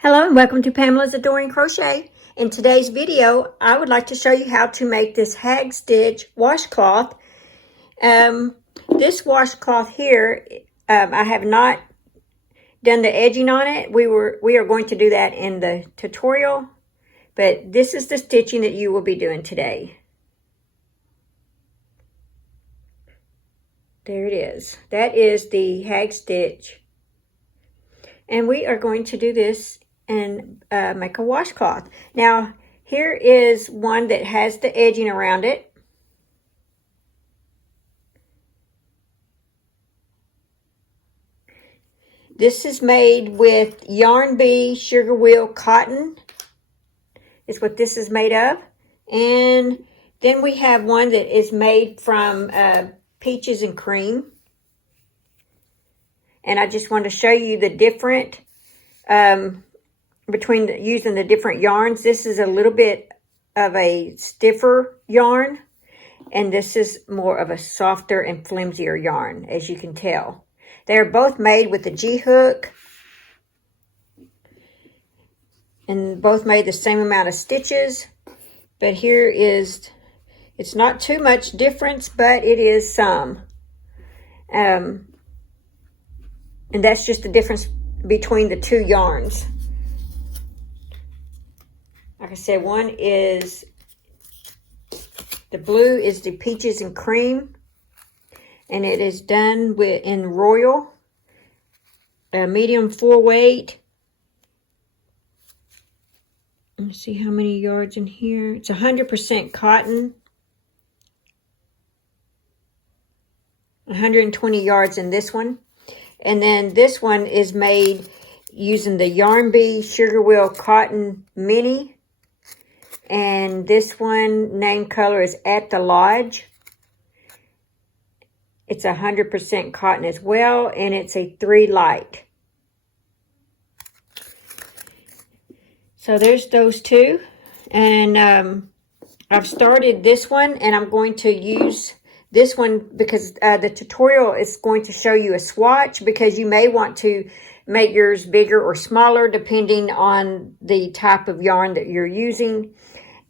Hello and welcome to Pamela's Adoring Crochet. In today's video, I would like to show you how to make this hag stitch washcloth. This washcloth here, I have not done the edging on it. We are going to do that in the tutorial, but this is the stitching that you will be doing today. There it is. That is the hag stitch. And we are going to do this and make a washcloth. Now, here is one that has the edging around it. This is made with yarn bee sugar wheel cotton, is what this is made of. And then we have one that is made from peaches and cream. And I just want to show you the different between using the different yarns. This is a little bit of a stiffer yarn, and this is more of a softer and flimsier yarn, as you can tell. They're both made with the G-hook, and both made the same amount of stitches. But here is, it's not too much difference, but it is some. And that's just the difference between the two yarns. Like I said, one is, the blue is the peaches and cream, and it is done in royal, medium 4 weight. Let's see how many yards in here. It's 100% cotton. 120 yards in this one. And then this one is made using the Yarn Bee Sugar Wheel Cotton Mini. And this one, name color is At the Lodge. It's 100% cotton as well, and it's a 3 light. So there's those two. And I've started this one, and I'm going to use this one because the tutorial is going to show you a swatch, because you may want to make yours bigger or smaller depending on the type of yarn that you're using.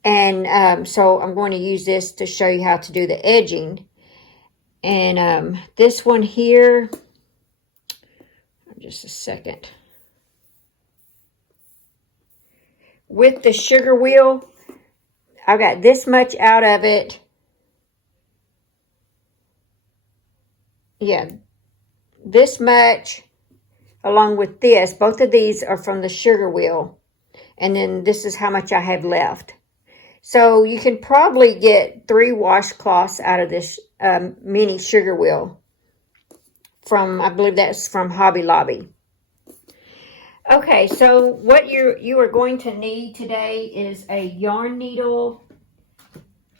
And so I'm going to use this to show you how to do the edging. And this one here, just a second. With the sugar wheel, I got this much out of it. Yeah, this much along with this. Both of these are from the sugar wheel. And then this is how much I have left. So you can probably get 3 washcloths out of this mini sugar wheel. I believe that's from Hobby Lobby. Okay, so what you are going to need today is a yarn needle,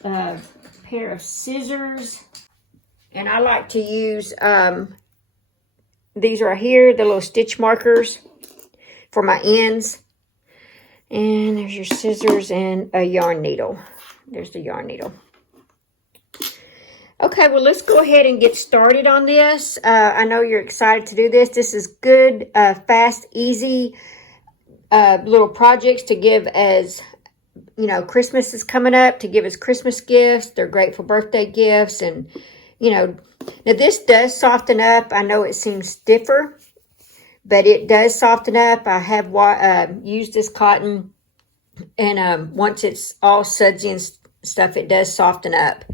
a pair of scissors, and I like to use these right here, the little stitch markers for my ends. And there's your scissors and a yarn needle. There's the yarn needle. Okay, well, let's go ahead and get started on this. I know you're excited to do this. This is good, fast, easy little projects to give as, you know, Christmas is coming up, to give as Christmas gifts. They're great for birthday gifts. And, you know, now this does soften up. I know it seems stiffer, but it does soften up. I have used this cotton, and once it's all sudsy and stuff, it does soften up.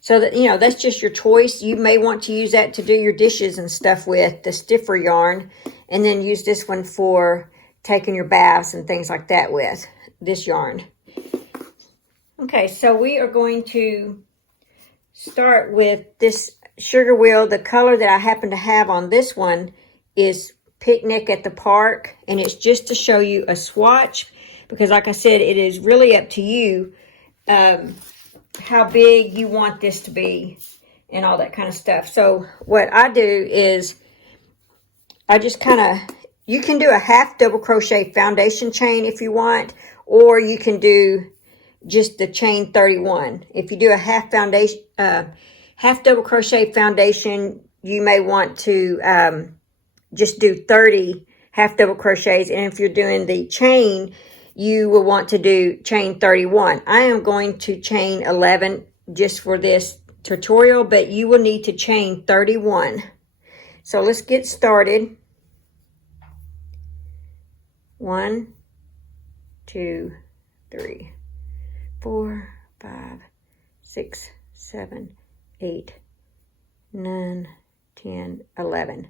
So that, you know, that's just your choice. You may want to use that to do your dishes and stuff with, the stiffer yarn, and then use this one for taking your baths and things like that with, this yarn. Okay, so we are going to start with this sugar wheel. The color that I happen to have on this one is Picnic at the Park, and it's just to show you a swatch, because like I said, it is really up to you how big you want this to be and all that kind of stuff. So what I do is I just kind of, you can do a half double crochet foundation chain if you want, or you can do just the chain 31. If you do a half double crochet foundation, you may want to just do 30 half double crochets. And if you're doing the chain, you will want to do chain 31. I am going to chain 11 just for this tutorial, but you will need to chain 31. So let's get started. 1, 2, 3, 4, 5, 6, 7, 8, 9, 10, 11.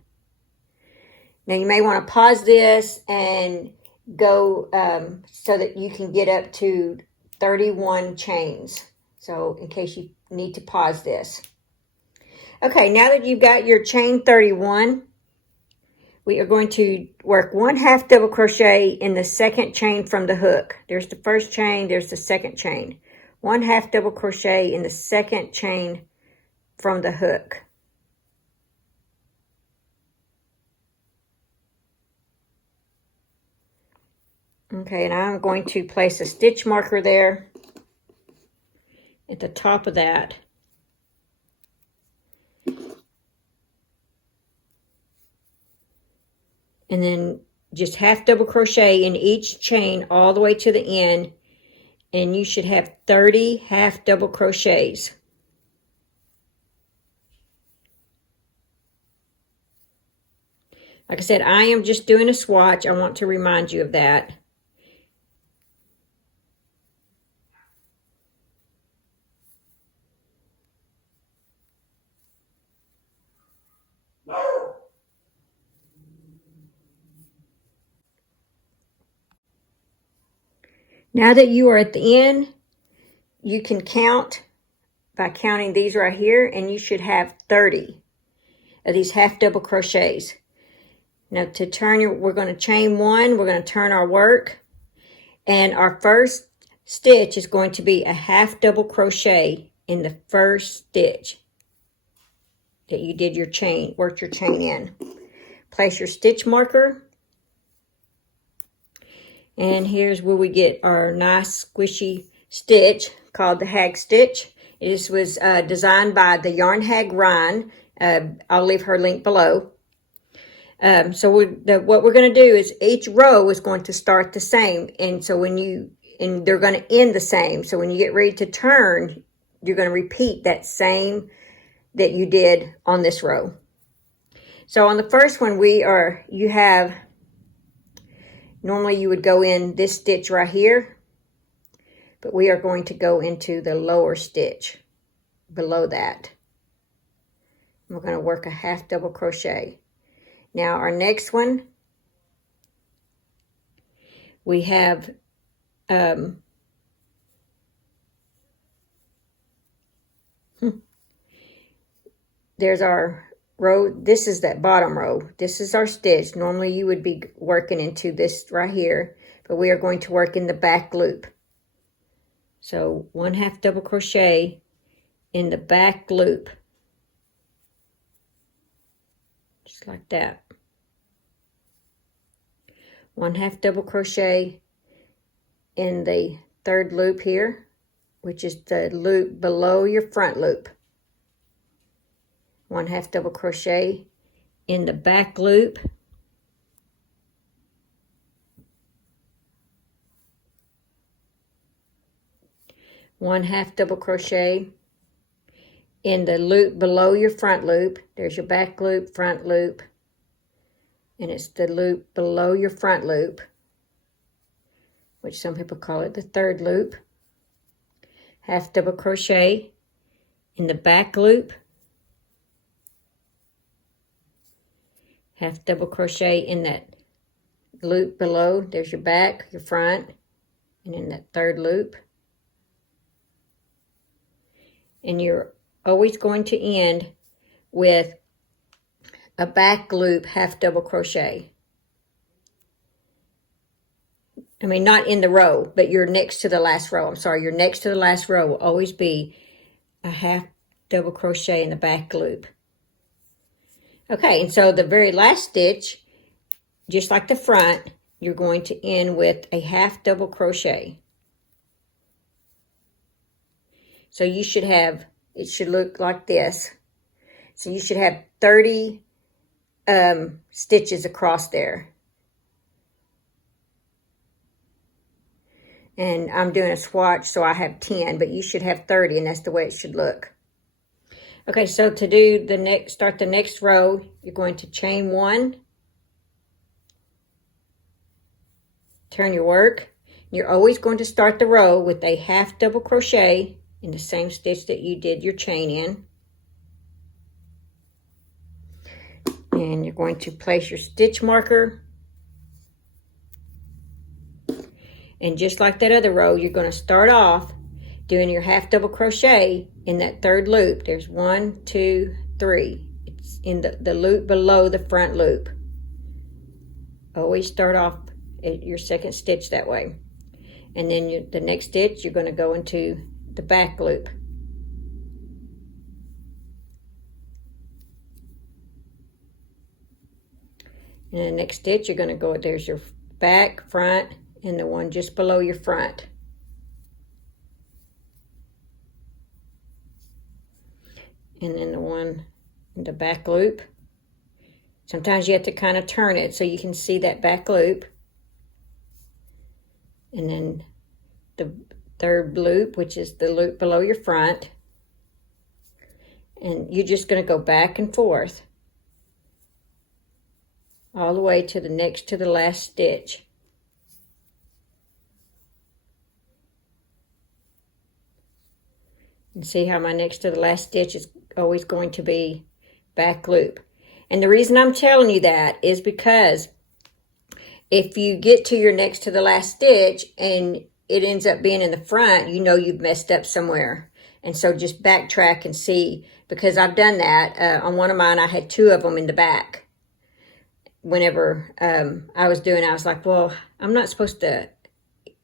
Now you may want to pause this and go so that you can get up to 31 chains. So in case you need to pause this. Okay, now that you've got your chain 31, we are going to work 1 half double crochet in the second chain from the hook. There's the first chain, there's the second chain. 1 half double crochet in the second chain from the hook. Okay, and I'm going to place a stitch marker there at the top of that. And then just half double crochet in each chain all the way to the end, and you should have 30 half double crochets. Like I said, I am just doing a swatch. I want to remind you of that. Now that you are at the end, you can count by counting these right here, and you should have 30 of these half double crochets. Now to turn we're going to chain 1, we're going to turn our work, and our first stitch is going to be a half double crochet in the first stitch that you did your chain, worked your chain in. Place your stitch marker. And here's where we get our nice squishy stitch called the hag stitch. This was designed by the Yarn Hag Ryan. I'll leave her link below. So what we're going to do is each row is going to start the same. And so they're going to end the same. So when you get ready to turn, you're going to repeat that same that you did on this row. So on the first one, normally you would go in this stitch right here, but we are going to go into the lower stitch below that. We're going to work a half double crochet. Now our next one, we have there's our row. This is that bottom row. This is our stitch. Normally you would be working into this right here, but we are going to work in the back loop. So 1 half double crochet in the back loop, just like that. 1 half double crochet in the third loop here, which is the loop below your front loop. 1 half double crochet in the back loop. One half double crochet in the loop below your front loop. There's your back loop, front loop, and it's the loop below your front loop, which some people call it the third loop. Half double crochet in the back loop. Half double crochet in that loop below. There's your back, your front, and in that third loop. And you're always going to end with a back loop half double crochet. I mean, not in the row, but you're next to the last row. I'm sorry, you're next to the last row will always be a half double crochet in the back loop. Okay, and so the very last stitch, just like the front, you're going to end with a half double crochet. So you should have, it should look like this. So you should have 30 stitches across there. And I'm doing a swatch, so I have 10, but you should have 30, and that's the way it should look. Okay, so to do the next, start the next row, you're going to chain 1, turn your work. You're always going to start the row with a half double crochet in the same stitch that you did your chain in. And you're going to place your stitch marker. And just like that other row, you're going to start off doing your half double crochet in that third loop. There's 1, 2, 3. It's in the loop below the front loop. Always start off at your second stitch that way. And then the next stitch, you're going to go into the back loop. And the next stitch, you're going to go, there's your back, front, and the one just below your front. And then the one in the back loop. Sometimes you have to kind of turn it so you can see that back loop. And then the third loop, which is the loop below your front. And you're just going to go back and forth all the way to the next to the last stitch. And see how my next to the last stitch is always going to be back loop. And the reason I'm telling you that is because if you get to your next to the last stitch and it ends up being in the front, you know you've messed up somewhere. And so just backtrack and see, because I've done that. On one of mine, I had 2 of them in the back. Whenever I was like, well, I'm not supposed to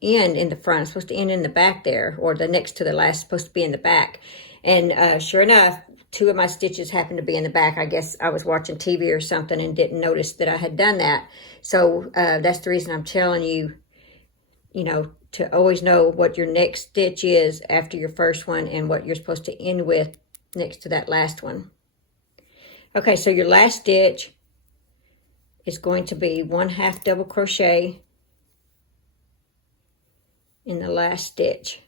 end in the front. I'm supposed to end in the back there, or the next to the last is supposed to be in the back. And sure enough, 2 of my stitches happened to be in the back. I guess I was watching TV or something and didn't notice that I had done that. So that's the reason I'm telling you, you know, to always know what your next stitch is after your first one and what you're supposed to end with next to that last one. Okay, so your last stitch is going to be 1 half double crochet in the last stitch.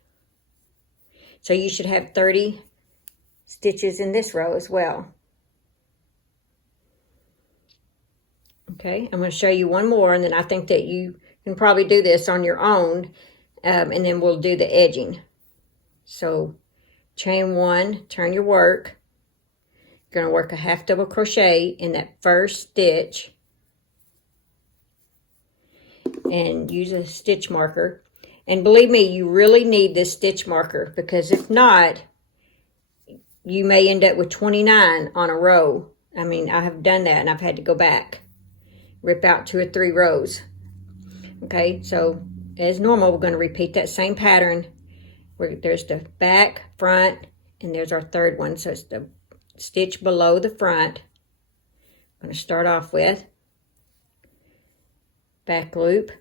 So you should have 30 stitches in this row as well. Okay, I'm going to show you one more, and then I think that you can probably do this on your own, and then we'll do the edging. So chain 1, turn your work. You're going to work a half double crochet in that first stitch and use a stitch marker. And believe me, you really need this stitch marker, because if not, you may end up with 29 on a row. I mean, I have done that and I've had to go back, rip out 2 or 3 rows. Okay, so as normal, we're going to repeat that same pattern where there's the back, front, and there's our third one. So it's the stitch below the front. I'm going to start off with back loop,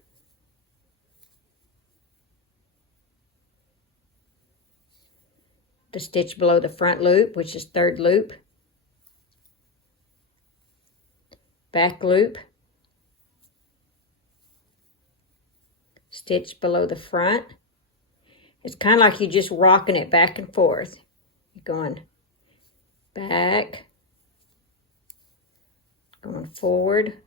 the stitch below the front loop, which is third loop, back loop, stitch below the front. It's kind of like you're just rocking it back and forth. You're going back, going forward.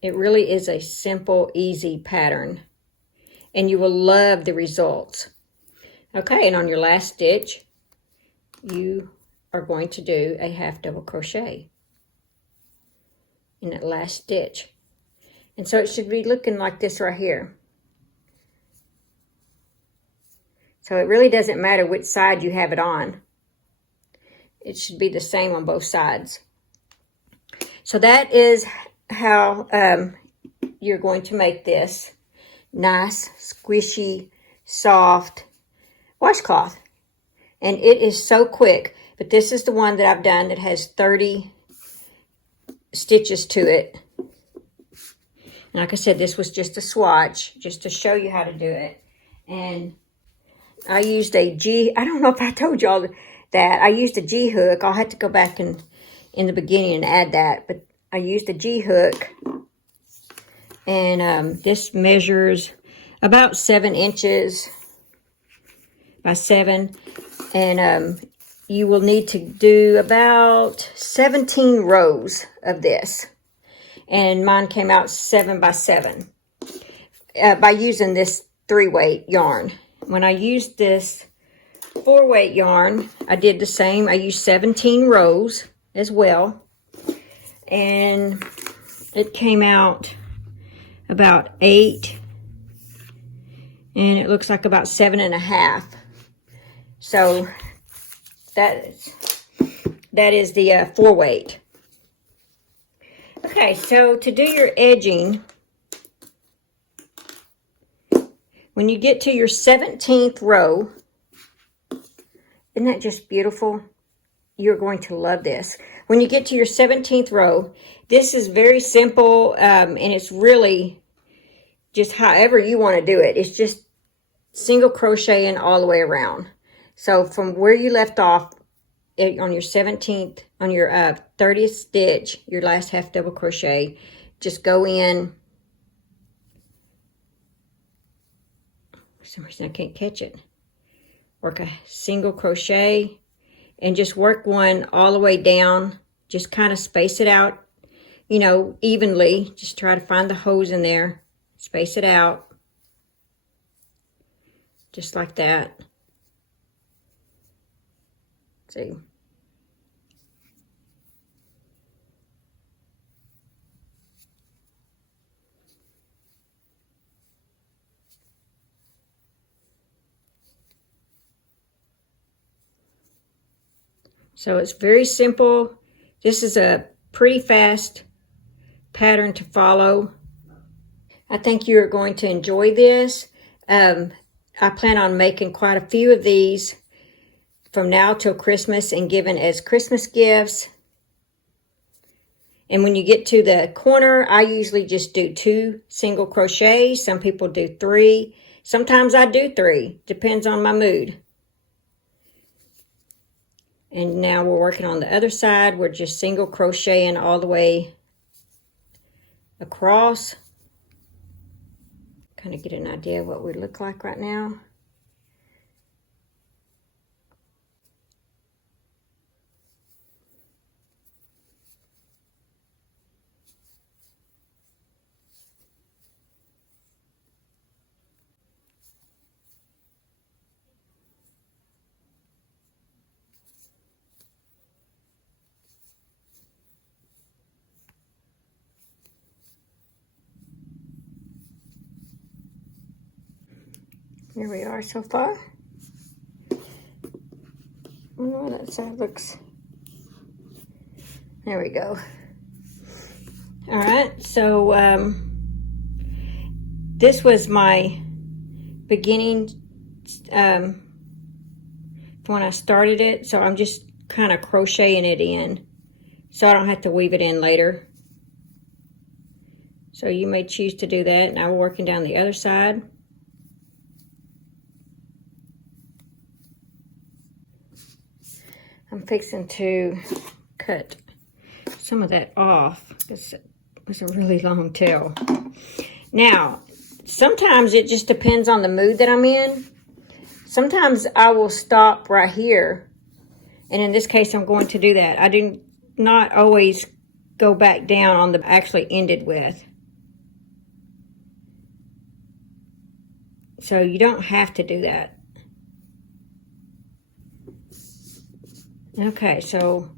It really is a simple, easy pattern, and you will love the results. Okay, and on your last stitch, you are going to do a half double crochet in that last stitch. And so it should be looking like this right here. So it really doesn't matter which side you have it on. It should be the same on both sides. So that is how you're going to make this nice, squishy, soft washcloth. And it is so quick. But this is the one that I've done that has 30 stitches to it. And like I said, this was just a swatch, just to show you how to do it. And I used a G, I don't know if I told y'all that. I used a G hook. I'll have to go back in the beginning and add that. But I used a G hook And this measures about 7 inches by 7. And you will need to do about 17 rows of this. And mine came out 7 by 7 by using this 3-weight yarn. When I used this 4-weight yarn, I did the same. I used 17 rows as well. And it came out about 8. And it looks like about 7.5. So that is the 4-weight. Okay, so to do your edging, when you get to your 17th row, isn't that just beautiful? You're going to love this. When you get to your 17th row, this is very simple, and it's really just however you want to do it. It's just single crocheting all the way around. So from where you left off on your 17th, on your 30th stitch, your last half double crochet, just go in. For some reason I can't catch it. Work a single crochet and just work one all the way down. Just kind of space it out, you know, evenly. Just try to find the holes in there. Space it out. Just like that. See. So it's very simple. This is a pretty fast pattern to follow. I think you're going to enjoy this. I plan on making quite a few of these from now till Christmas and giving as Christmas gifts. And when you get to the corner, I usually just do 2 single crochets. Some people do 3. Sometimes I do 3. Depends on my mood. And now we're working on the other side. We're just single crocheting all the way across. Kind of get an idea of what we look like right now. Here we are so far. Oh, that side looks... There we go. All right, so this was my beginning when I started it. So I'm just kind of crocheting it in so I don't have to weave it in later. So you may choose to do that. Now we're working down the other side. I'm fixing to cut some of that off. This was a really long tail. Now, sometimes it just depends on the mood that I'm in. Sometimes I will stop right here. And in this case, I'm going to do that. I do not always go back down on the actually ended with. So you don't have to do that. Okay, so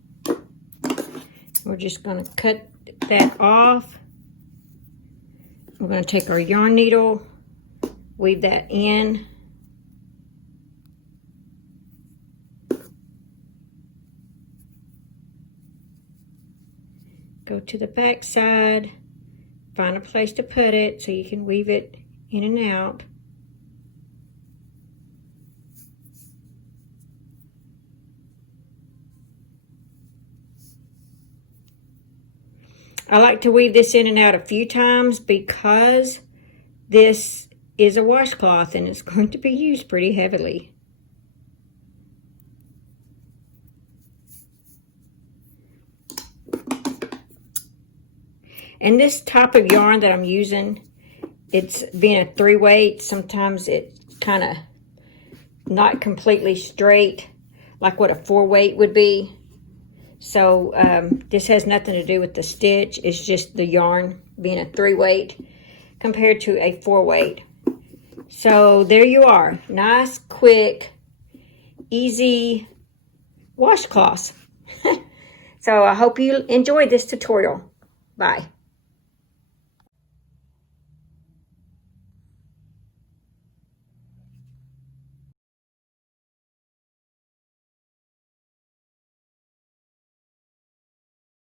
we're just going to cut that off. We're going to take our yarn needle, weave that in. Go to the back side, find a place to put it so you can weave it in and out. I like to weave this in and out a few times because this is a washcloth and it's going to be used pretty heavily. And this type of yarn that I'm using, it's being a 3-weight, sometimes it's kind of not completely straight like what a 4-weight would be. So this has nothing to do with the stitch. It's just the yarn being a 3-weight compared to a 4-weight. So there you are. Nice, quick, easy washcloths. So I hope you enjoyed this tutorial. Bye.